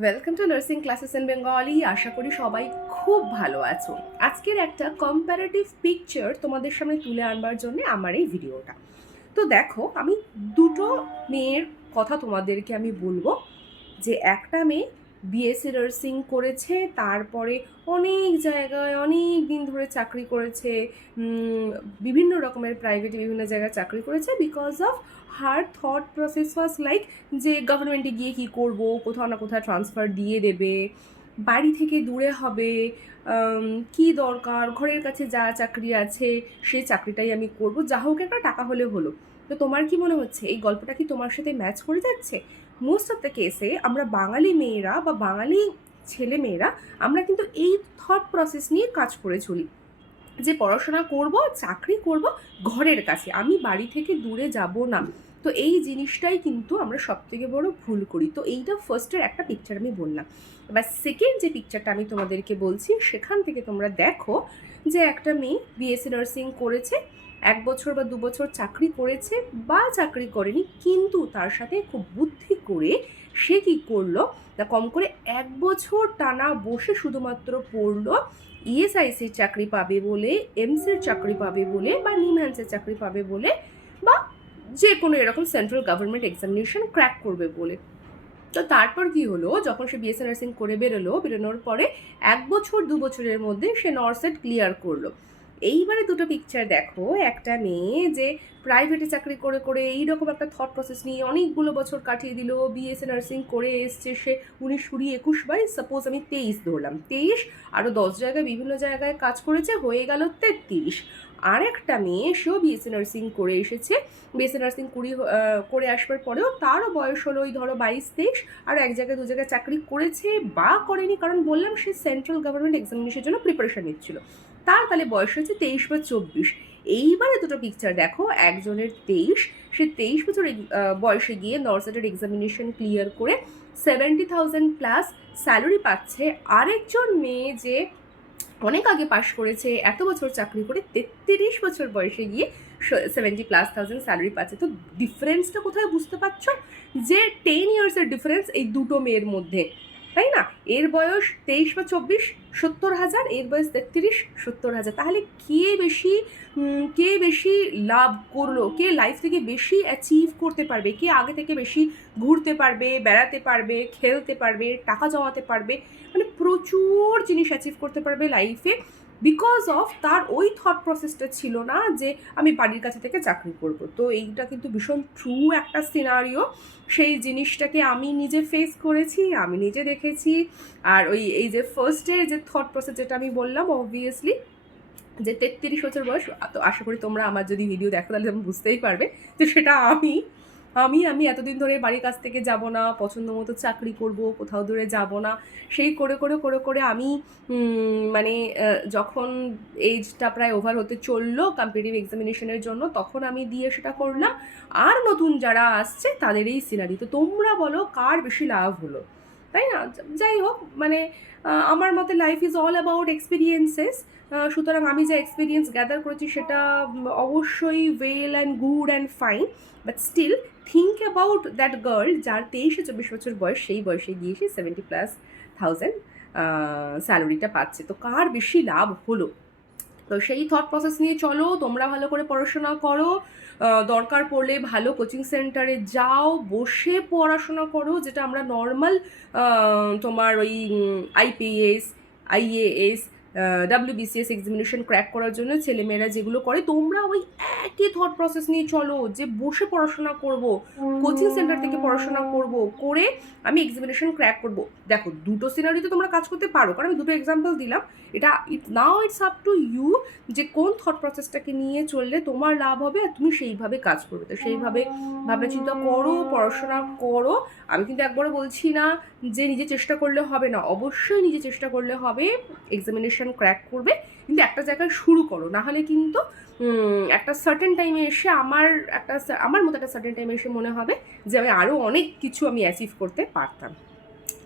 Welcome to nursing classes in Bengali. আশা করি সবাই খুব ভালো আছো। আজকের একটা কম্প্যারেটিভ পিকচার তোমাদের সামনে তুলে আনবার জন্য আমার এই ভিডিওটা। তো দেখো, আমি দুটো মেয়ের কথা তোমাদেরকে আমি বলবো। যে একটা মেয়ে বিএসসি নার্সিং করেছে, তারপরে অনেক জায়গায় অনেক দিন ধরে চাকরি করেছে, বিভিন্ন রকমের প্রাইভেটে বিভিন্ন জায়গায় চাকরি করেছে। Because of her thought process was like যে গভর্নমেন্টে গিয়ে কি করব, কোথাও না কোথাও ট্রান্সফার দিয়ে দেবে, বাড়ি থেকে দূরে হবে, কি দরকার, ঘরের কাছে যা চাকরি আছে সেই চাকরিটাই আমি করব, যা হোক একটা টাকা হলে হলো। তো তোমার কি মনে হচ্ছে এই গল্পটা কি তোমার সাথে ম্যাচ করে যাচ্ছে? মোস্ট অফ দ্য কেসে আমরা বাঙালি মেয়েরা বা বাঙালি ছেলে মেয়েরা আমরা কিন্তু এই থট প্রসেস নিয়ে কাজ করে চলি যে পড়াশোনা করব, চাকরি করব ঘরের কাছে, আমি বাড়ি থেকে দূরে যাব না। তো এই জিনিসটাই কিন্তু আমরা সব থেকে বড় ভুল করি। তো এইটা ফার্স্টের একটা পিকচার আমি বললাম। এবার সেকেন্ড যে পিকচারটা আমি তোমাদেরকে বলছি, সেখান থেকে তোমরা দেখো যে একটা মেয়ে বিএসসি নার্সিং করেছে, 1 বছর বা 2 বছর চাকরি করেছে বা চাকরি করেনি, কিন্তু তার সাথে খুব বুদ্ধি করে সে কী করলো না, কম করে 1 বছর টানা বসে শুধুমাত্র পড়লো ইএসআইসির চাকরি পাবে বলে, এমসির চাকরি পাবে বলে, বা নিমহ্যান্সের চাকরি পাবে বলে, বা যে কোনো এরকম সেন্ট্রাল গভর্নমেন্ট এক্সামিনেশন ক্র্যাক করবে বলে। তো তারপর কি হলো, যখন সে বিএসসি নার্সিং করে বেরোনোর পরে 1 বছর 2 বছরের মধ্যে সে নরসেট ক্লিয়ার করলো। এইবারে দুটো পিকচার দেখো, একটা মেয়ে যে প্রাইভেটে চাকরি করে করে এইরকম একটা থট প্রসেস নিয়ে অনেকগুলো বছর কাটিয়ে দিল, বিএসসি নার্সিং করে এসছে সে 19, 20, 21, সাপোজ আমি 23 ধরলাম, 23 আরও 10 জায়গায় বিভিন্ন জায়গায় কাজ করেছে, হয়ে গেল 33। আর একটা মেয়ে, সেও বিএসসি নার্সিং করে এসেছে, বিএসসি নার্সিং করে আসবার পরেও তারও বয়স হলো ওই ধরো 22, 23, আর এক জায়গায় 2 জায়গায় চাকরি করেছে বা করেনি, কারণ বললাম সে সেন্ট্রাল গভর্নমেন্ট এক্সামিনেশনের জন্য প্রিপারেশন নিচ্ছিল, তার তাহলে বয়স হয়েছে 23 বা 24। এইবারে দুটো পিকচার দেখো, একজনের 23, সে 23 বছর বয়সে গিয়ে নরসেটের এক্সামিনেশন ক্লিয়ার করে 70,000 প্লাস স্যালারি পাচ্ছে। আরেকজন মেয়ে যে অনেক আগে পাশ করেছে, এত বছর চাকরি করে 33 বছর বয়সে গিয়ে 70,000+ স্যালারি পাচ্ছে। তো ডিফারেন্সটা কোথায় বুঝতে পারছো? যে 10 ইয়ার্সের ডিফারেন্স এই দুটো মেয়ের মধ্যে, তাই না? এর বয়স 23 বা 24, 70,000, এর বয়স 33, 70,000। তাহলে কে বেশি লাভ করলো, কে লাইফ থেকে বেশি অ্যাচিভ করতে পারবে, কে আগে থেকে বেশি ঘুরতে পারবে, বেড়াতে পারবে, খেলতে পারবে, টাকা জমাতে পারবে, মানে প্রচুর জিনিস অ্যাচিভ করতে পারবে লাইফে, বিকজ অফ তার ওই থট প্রসেসটা ছিল না যে আমি বাড়ির কাছে থেকে চাকরি করব। তো এইটা কিন্তু ভীষণ ট্রু একটা সিনারিও। সেই জিনিসটাকে আমি নিজে ফেস করেছি, আমি নিজে দেখেছি। আর এই যে ফার্স্টে যে থট প্রসেস যেটা আমি বললাম, অবভিয়াসলি যে 33 বছর বয়স, তো আশা করি তোমরা আমার যদি ভিডিও দেখো তাহলে তুমি বুঝতেই পারবে যে সেটা আমি আমি আমি এতদিন ধরে বাড়ির কাছ থেকে যাব না, পছন্দ মতো চাকরি করব, কোথাও দূরে যাব না, সেই করে করে করে করে আমি মানে যখন এজটা প্রায় ওভার হতে চললো কম্পিটিটিভ এক্সামিনেশনের জন্য, তখন আমি দিয়ে সেটা করলাম। আর নতুন যারা আসছে তাদের এই সিনারি। তো তোমরা বলো কার বেশি লাভ হলো, তাই না? যাই হোক, মানে আমার মতে life is all about experiences. সুতরাং আমি যে এক্সপিরিয়েন্স গ্যাদার করেছি সেটা অবশ্যই well and good and fine, but still think about that girl যার 23-24 বছর বয়স, সেই বয়সে গিয়ে সে 70,000+ স্যালারিটা পাচ্ছে। তো কার বেশি লাভ হলো? তো সেই থট প্রসেস নিয়ে চলো, তোমরা ভালো করে পড়াশোনা করো, দরকার পড়লে ভালো কোচিং সেন্টারে যাও, বসে পড়াশোনা করো, যেটা আমরা নর্মাল তোমার ওই IPS, IAS, WBCS examination crack করার জন্য ছেলেমেয়েরা যেগুলো করে, তোমরা ওই একই থট প্রসেস নিয়ে চলো, যে বসে পড়াশোনা করব, কোচিং সেন্টার থেকে পড়াশোনা করব, করে আমি এক্সামিনেশন ক্র্যাক করব। দেখো, দুটো সিনারিতে তোমরা কাজ করতে পারো, কারণ আমি দুটো এক্সাম্পল দিলাম। ইটস আপ টু ইউ যে কোন থট প্রসেসটাকে নিয়ে চললে তোমার লাভ হবে আর তুমি সেইভাবে কাজ করবে। তো সেইভাবে ভাবনা চিন্তা করো, পড়াশোনা করো। আমি কিন্তু একবারও বলছি না যে নিজে চেষ্টা করলে হবে না, অবশ্যই নিজে চেষ্টা করলে হবে, এক্সামিনেশন ক্র্যাক করবে, কিন্তু একটা জায়গায় শুরু করো, না হলে কিন্তু একটা সার্টেন টাইমে এসে আমার মতো একটা সার্টেন টাইমে এসে মনে হবে যে আমি আরও অনেক কিছু আমি অ্যাচিভ করতে পারতাম।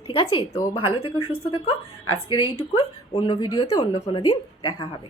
ঠিক আছে? তো ভালো থেকো, সুস্থ থেকো। আজকের এইটুকুই, অন্য ভিডিওতে অন্য কোনো দিন দেখা হবে।